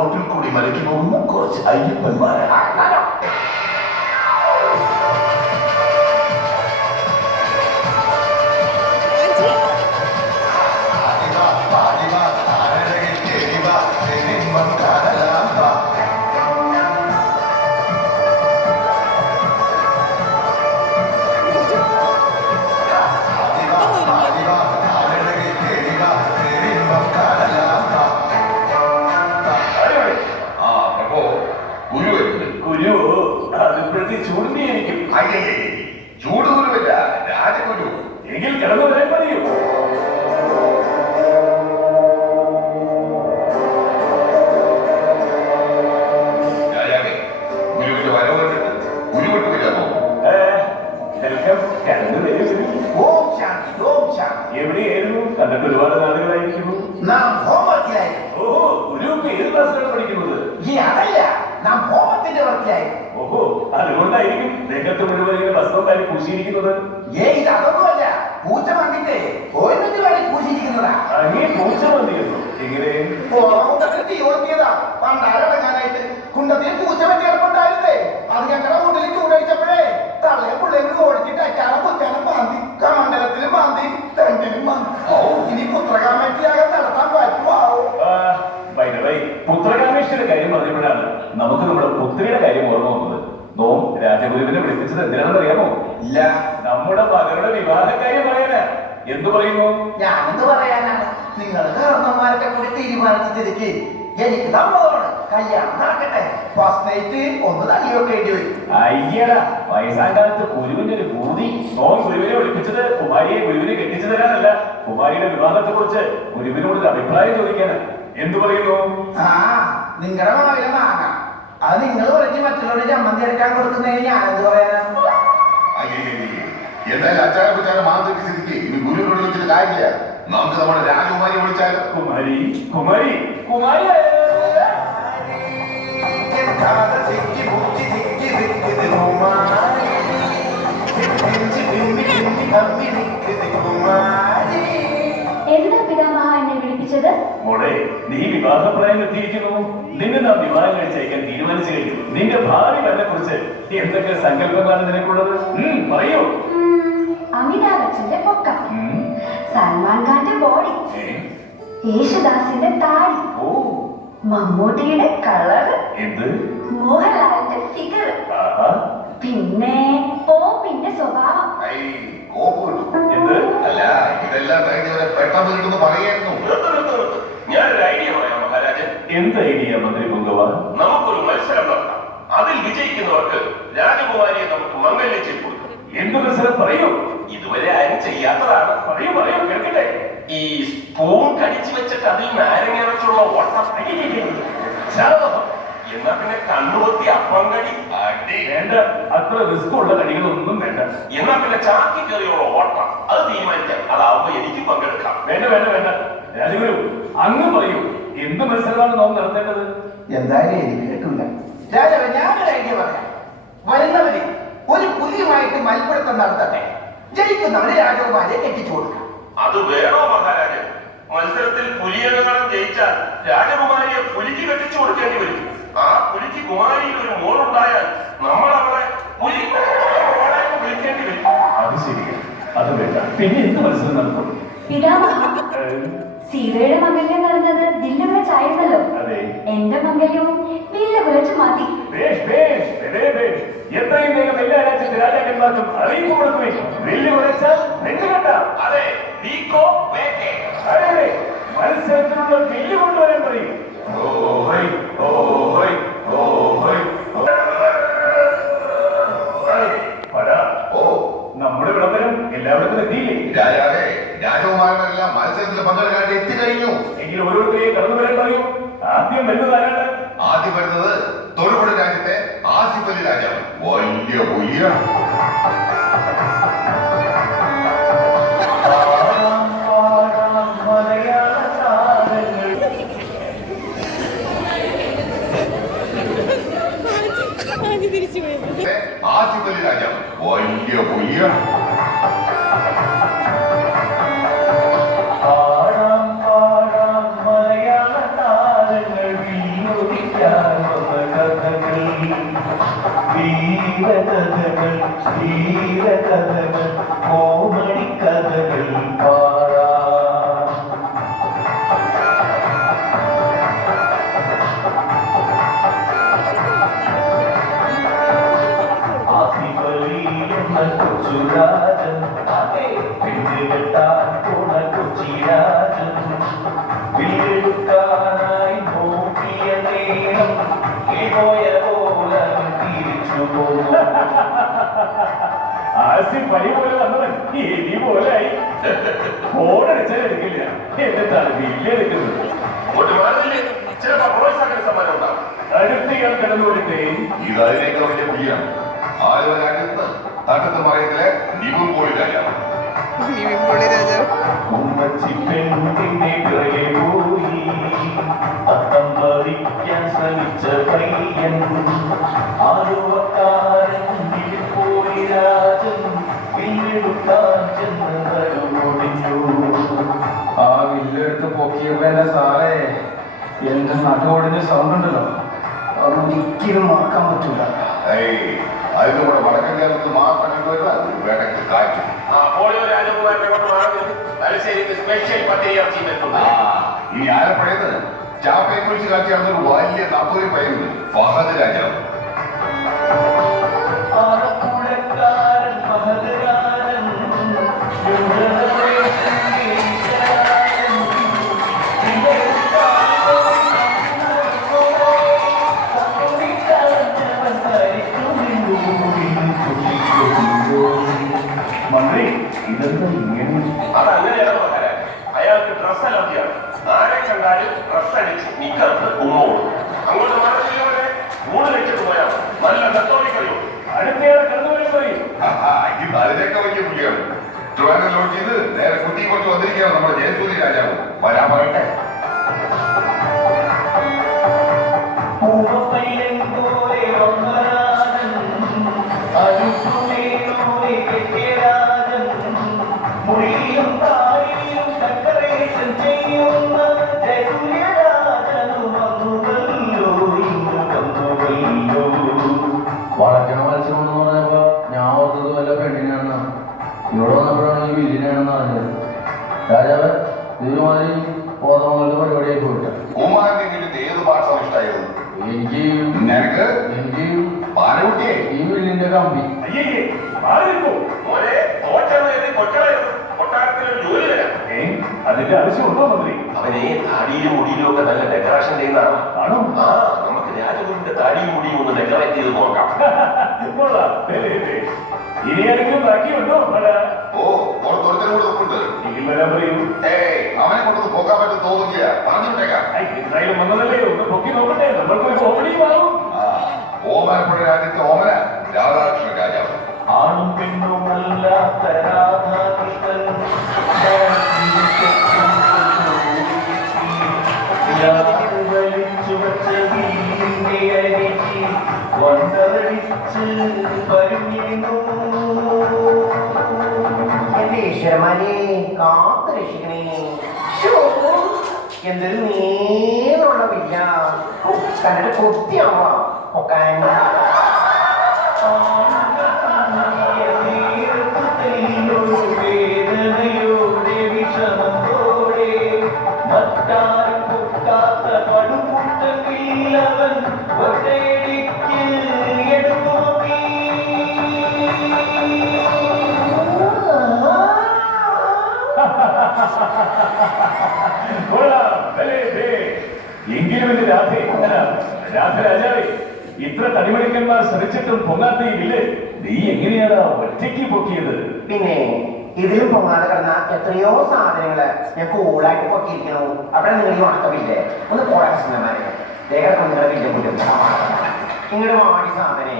റോട്ടിൽ കൂടി മലയ്ക്ക് പോകുന്ന കുറച്ച് അയ്യപ്പന്മാരാണ്. ചൂട് ഗുരുവല്ല, രാജഗുരു. എങ്കിൽ കിടന്നു വരാൻ മതിയോ? രാജാവേ, ഗുരുവിന്റെ വരവ് കണ്ടിട്ട് ഗുരുവിട്ട് വരാമോ? ഓം ശാന്തി, ഓം ശാന്തി. എവിടെയായിരുന്നു? കണ്ടിട്ട് ഒരുപാട് നാളുകളായിരിക്കുന്നു. നാം ഹോമത്തിലായിരുന്നു. ഓഹോ, ഗുരുവിന് ഏത് ക്ലാസ്സിലാണ് പഠിക്കുന്നത്? ഈ അതല്ല, നാം ഹോമത്തിന്റെ വർക്കിലായിരുന്നു. ഓഹോ, അതുകൊണ്ടായിരിക്കും രംഗത്ത് മുഴുവൻ ഇങ്ങനെ വസ്ത്രം വാരി പൂശിയിരിക്കുന്നത്. ഇത് അതൊന്നുമല്ല, പൂച്ച വന്നിട്ട് ഓരോന്ന് വാരി പൂശിയിരിക്കുന്നതാ. അങ്ങനെ പൂച്ച വന്നിരുന്നു. എങ്ങനെ? യോഗ്യതാ പണ്ട് അരടങ്ങാനായിട്ട് കുണ്ടത്തിൽ പൂച്ച പറ്റി ഇറപ്പുണ്ടായിരുന്നേ. അത് ഞങ്ങളുടെ വീട്ടിൽ ചൂടടിച്ചപ്പോഴേ തള്ളയെ പിള്ളേരും ഓടിച്ചിട്ട് അച്ചാരം കുച്ചാനും മാന്തി, കമണ്ഡലത്തിലും മാന്തി, തെണ്ടിലും മാന്തി. ഇനി പുത്രകാമേഷ്ടിയാകാൻ നടത്താൻ പറ്റുമോ? പുത്രകാമേഷ്ടിയുടെ കാര്യം പറഞ്ഞപ്പോഴാണ് നമുക്ക് നമ്മുടെ പുത്രിയുടെ കാര്യം ഓർമ്മ വന്നത്. നോം രാജഗുരുവിനെ വിളിപ്പിച്ചത് എന്തിനാണെന്ന് അറിയാമോ? ഇല്ല, നമ്മുടെ മകളുടെ വിവാഹക്കാര്യം പറയാനാ. എന്തു പറയുന്നു? ഞാനെന്ത് പറയാനാണ്? നിങ്ങൾ കാരണന്മാരൊക്കെ കൂടി തീരുമാനിച്ച സ്ഥിതിക്ക് എനിക്ക് സമ്മതമാണ്. കല്യാണം നടക്കട്ടെ. ഫസ്റ്റ് നൈറ്റ് ഒന്ന് തല്ലി വെക്കേണ്ടി വരും. അയ്യടാ, വയസ്സാം കാലത്ത് ഗുരുവിന്റെ ഒരു ഭൂതി. നോം ഗുരുവിനെ വിളിപ്പിച്ചത് കുമാരിയെ ഗുരുവിനെ കെട്ടിച്ചു തരാനല്ല, കുമാരിയുടെ വിവാഹത്തെ കുറിച്ച് ഗുരുവിനോട് ഒരു അഭിപ്രായം ചോദിക്കാന്. എന്തു പറയുന്നു? നിങ്ങളുടെ മാവിലെ മാങ്ങ അത് നിങ്ങൾ പറഞ്ഞ് മറ്റുള്ളവരുടെ ചമ്മന്തി എടുക്കാൻ കൊടുക്കുന്നതിന് ഞാനെന്ത് പറയാനാ? എന്തായാലും അച്ചാരം കുച്ചാരം മാന്ത്രിക സ്ഥിതിക്ക് ഇനി ഗുരുവിനോട് ചോദിച്ചിട്ട് കാര്യമില്ല. നമുക്ക് നമ്മുടെ രാജകുമാരിയെ വിളിച്ചാലോ? കുമാരി, കുമാരി, കുമാരി. എന്താ പിതാമഹ എന്നെ വിളിപ്പിച്ചത്? മോളെ, നീ വിവാഹപ്രായം എത്തിയിരിക്കുന്നു. നിന്നെ നാം വിവാഹം കഴിച്ചയക്കാൻ തീരുമാനിച്ചു കഴിഞ്ഞു. നിന്റെ ഭാവി വരെ കുറിച്ച് എന്തൊക്കെ സങ്കല്പമാണ് നിനക്കുള്ളത്? പറയൂ. അമിതാഭ് ബച്ചന്റെ പൊക്കം, സൽമാൻ ഖാന്റെ ബോഡി, യേശുദാസിന്റെ താടി, മമ്മൂട്ടിയുടെ കളറ്, മോഹൻലാലിന്റെ ഫിഗർ, പിന്നെ പോപ്പിന്റെ സ്വഭാവം. അല്ല, ഇതെല്ലാം പെട്ടെന്ന് കിട്ടുന്നു പറയായിരുന്നു. ഞാനൊരു ഐഡിയ പറയാം മഹാരാജൻ. എന്ത് ഐഡിയ മന്ത്രി പുങ്കവ? നമുക്കൊരു മത്സരം നടത്താം. അതിൽ വിജയിക്കുന്നവർക്ക് രാജകുമാരിയെ നമുക്ക് മംഗല്യം ചെയ്ത് കൊടുക്കാം. എന്ത് മത്സരം? പറയൂ. ഇതുവരെ ആരും ചെയ്യാത്തതാണ്. പറയൂ, പറയൂ, കേൾക്കട്ടെ. ഈ സ്പൂൺ കടിച്ചു വെച്ചിട്ട് അതിൽ നാരങ്ങ വെച്ചുള്ള ഓട്ടം. എന്നാ പിന്നെ കണ്ണുപൊത്തി അപ്പം കടി. വേണ്ട, അത്ര റിസ്ക് ഉള്ള കടികളൊന്നും വേണ്ട. എന്നാ പിന്നെ ചാക്കി കയറിയുള്ള ഓട്ടം. അത് തീരുമാനിക്കാം. അതാവുമ്പോ എനിക്ക് പങ്കെടുക്കാം. വേണ്ട, വേണ്ട, വേണ്ട. രാജഗുരു, അങ്ങ് പറയൂ, എന്ത് മത്സരമാണ് നാം നടത്തേണ്ടത്? എന്തായാലും എനിക്ക് കേട്ടില്ല. രാജാവ്, ഞാനൊരു ഐഡിയ പറയാം. വരുന്നവര് ഒരു പുലിയുമായിട്ട് മൽപ്പിടുത്തം നടത്തട്ടെ. ജയിക്കുന്നവര് രാജകുമാരിയെ കെട്ടിച്ചു കൊടുക്കാം. അത് വേണോ മഹാരാജൻ? മത്സരത്തിൽ പുലിയങ്ങളും ജയിച്ചാൽ രാജകുമാരിയെ പുലിക്ക് കെട്ടിച്ചു കൊടുക്കേണ്ടി വരും. ആ പുലിക്ക് കുമാരിയിൽ ഒരു മോളുണ്ടായാൽ നമ്മൾ അവളെ പുലി വിളിക്കേണ്ടി വരും. അത് ശരിയാണ്, അത് വേണ്ട. പിന്നെ എന്ത് മത്സരം നടത്തും? പിതാമഹ, സീതയുടെ മംഗല്യം നടന്നത് വില്ല് വിളിച്ചായിരുന്നല്ലോ. എന്റെ മംഗല്യവും വില്ല് വിളിച്ചു മാറ്റി. എത്രയും വേഗം എല്ലാ രാജ്യത്തെ രാജാക്കന്മാർക്കും അറിയിപ്പ് കൊടുക്കുമേ. വില്ല് വിളിച്ചാൽ അതെ, മത്സരത്തിനുള്ള വില്ല് കൊണ്ടുവരാൻ പറയും. നമ്മുടെ വിളംബരം എല്ലാവർക്കും എത്തിയില്ലേ? രാജാവേ, രാജകുമാരനെല്ലാം മത്സരത്തിൽ പങ്കെടുക്കാൻ എത്തിക്കഴിഞ്ഞു. എങ്കിൽ ഓരോരുത്തരെയും കടന്നു വരാൻ പറയൂ. ആദ്യം വരുന്നത് ആരാണ്? ആദ്യം വരുന്നത് തൊടുപുഴ രാജ്യത്തെ ആസിഫ് അലി രാജാവ്. വലിയ പുലിയ. ആസിഫ് അലി രാജാവ് വലിയ പുലിയ. മലയാള താരങ്ങൾ വീരകഥകൾ ധീരകഥകൾ കോമഡി കഥകൾ പാടാം. ആസിഫ് അലി എന്ന കൊച്ചുരാജൻ പെണ്ണുകെട്ടാൻ പോണ കൊച്ചിരാജൻ വീടെടുക്കാനായി നോക്കിയ നേരം പോയ പോലെ തിരിച്ചു പോകും. ആസിഫ് പണി പോലെ വന്നവൻ എലി പോലായി. ഫോണടിച്ചാൽ എടുക്കില്ല, എന്നിട്ടാണ് ബില്ലെടുക്കുന്നത്. അങ്ങോട്ട് മാറില്ലേ ചിലപ്പോ പ്രോത്സാഹന സമ്മാനം ഉണ്ടാവും. അടുത്തയാൾ കടന്നുകൊടുത്തേ. ഇത് അതിനേക്കാൾ വലിയ പുലിയാണ്. ആലുവ രാജ്യത്ത് തട്ടത്ത് മറയത്തിലെ നിപുൺ പോളി രാജാവ്. ഉമ്മച്ചി പെണ്ണിന്റെ പിറകെ പോയി തത്തം പറിക്കാൻ ശ്രമിച്ച പയ്യൻ ആലുവക്കാരൻ പോയി രാജൻ വീടെടുക്കാൻ ചെന്ന് നടുമൊടിഞ്ഞു. ആ വില്ലെടുത്ത് പൊക്കിയപ്പോ എന്റെ സാറേ എന്റെ നടുവൊടിഞ്ഞ സൗണ്ട് ഉണ്ടല്ലോ, അതൊരിക്കലും മറക്കാൻ പറ്റൂല. അതിന്റെ കൂടെ വടക്കൻ കേരളത്തിൽ മാത്രം കണ്ടുവരുന്ന വേട്ടയ്ക്ക് കാറ്റ്. പോളിയോ രാജകുമാരനെ കൊണ്ട് മാറി തലശ്ശേരിക്ക് സ്പെഷ്യൽ പട്ടിക ഇറച്ചി വെക്കുന്നു. ഇനി ആലപ്പുഴയത് ചാപ്പയെ കുറിച്ച് കാറ്റിയാണെന്നൊരു വലിയ നപ്പൂരി പയ്യുണ്ട്, ഫഹദ് രാജാവ്. ആലപ്പുഴക്കാരൻ ഫഹദ് രാജൻ മന്ത്രി ഇതെന്താ ഇങ്ങനെ? അതങ്ങനെയാണ് മഹാരാജ്. അയാൾക്ക് ഡ്രസ് അലർജിയാണ്. ആരെ കണ്ടാലും ഡ്രസ് അടിച്ച് നിക്കറിട്ട് ഉമ്മോടും. അങ്ങോട്ട് മറന്നില്ലവരെ 3 ലക്ഷത്ത് പോയാൽ നല്ല കത്തോളി കഴിയും. അടുത്തയാളെ കടന്നുവരും പറയും. ഇത് അതിനേക്കാൾ വലിയ പുലിയാണ്. ട്രിവാൻഡ്രം ലോഡ്ജ് ചെയ്ത് നേരെ കുട്ടി കുറച്ച് വന്നിരിക്കുകയാണ് നമ്മുടെ ജയസൂര്യ രാജാവ്. വരാൻ പറയട്ടെ. പൂവപ്പയ്യൻ പോലെ വന്നരാജൻ അരുപ്പുമേനോടെ കെട്ടിയരാജൻ മുടിയും താടിയും ഡെക്കറേഷൻ ചെയ്യുന്ന ജയസൂര്യരാജനും വന്നുവല്ലോ, ഇന്ന് വന്നുവല്ലോ. വളയ്ക്കണ മത്സ്യം എന്ന് പറഞ്ഞപ്പോ ഞാൻ ഓർത്തത് വല്ല പെണ്ണിനാണെന്നാ. ഇവിടെ വന്നപ്പോഴാണ് ഈ വില്ലിനാണെന്ന് പറഞ്ഞത്. രാജാവ് ഇതുമാതിരി ബോധമുള്ള പരിപാടിയായി പോയിട്ട് കുമാരന്റെ കീഴിൽ ഏത് പാഠമാണ് ഇഷ്ടമായത്? എനിക്ക് നിനക്ക് പാലക്കുട്ടിയെ ഈ വില്ലിന്റെ കമ്പി. അയ്യേ മാറിയിരിക്കോ? മോനെ തോറ്റത് എഴുതി കൊച്ചളായിരുന്നു. കൊട്ടാരത്തിലൊരു ജോലി വരാം. അതിന്റെ ആവശ്യമുണ്ടോ മന്ത്രി? അവനെ താടിയിലും മുടിയിലും ഒക്കെ നല്ല ഡെക്കറേഷൻ ചെയ്യുന്നതാണ്. ആണോ? ആ നമുക്ക് രാജകുമാരന്റെ താടിയും മുടിയും ഒന്ന് ഡെക്കറേറ്റ് ചെയ്ത് നോക്കാം. കൊള്ളാം. ഇനി ആരെങ്കിലും ബാക്കിയുണ്ടോ? ഓ പുറത്തൊരുത്തരും കൂടെ ഒപ്പുണ്ട്. എങ്കിൽ വരാൻ പറയൂ. അവനെ കൊണ്ടൊന്ന് പോകാൻ പറ്റും തോന്നില്ല, പറഞ്ഞിട്ടേക്കാം. എന്തായാലും വന്നതല്ലേ, ഒന്ന് പൊക്കി നോക്കട്ടെ, നമ്മൾക്ക് കോമഡിയും ആവും. ഓമനപ്പുഴ രാജ്യത്തെ ഓമന രാധാകൃഷ്ണ രാജാവ്. ആണും പെണ്ണുമല്ലാത്ത രാധാകൃഷ്ണൻ വലിച്ചു വച്ച വീടിന്റെ അരികി വണ്ടടിച്ച് വരുന്നു. എന്റെ ഈശ്വരന്മാരെ കാത്തു രക്ഷിക്കണേ. എന്തൊരു നീളമുള്ള വില്ല, കണ്ടിട്ട് കൊത്തിയാവാ പൊക്കാൻ. വേദനയോടെ വിഷമത്തോടെ മറ്റാരും പൊക്കാത്ത പടുകൂട്ടമില്ലവൻ ഒറ്റയടിക്ക് എടുത്തോക്കി. എങ്കിലും എന്റെ രാധേ, രാധരാജാവേ, ഇത്ര തടിമണിക്കന്മാർ ശ്രമിച്ചിട്ടും പൊങ്ങാത്തയില്ലേ? നീ എങ്ങനെയാണ് ഒറ്റയ്ക്ക് പൊക്കിയത്? പിന്നെ ഇതിലും പൊങ്ങാതെ കിടന്ന എത്രയോ സാധനങ്ങള് ഞാൻ കൂളായിട്ട് പൊക്കിയിരിക്കണു. അവിടെ നിങ്ങൾ ഈ ഉണക്കമില്ലേ, ഒന്ന് പോരാ കൃഷ്ണന്മാരെ. നിങ്ങളുടെ വില്ല കൂട്ടും ഇങ്ങോട്ട് മാടി സാധനേ.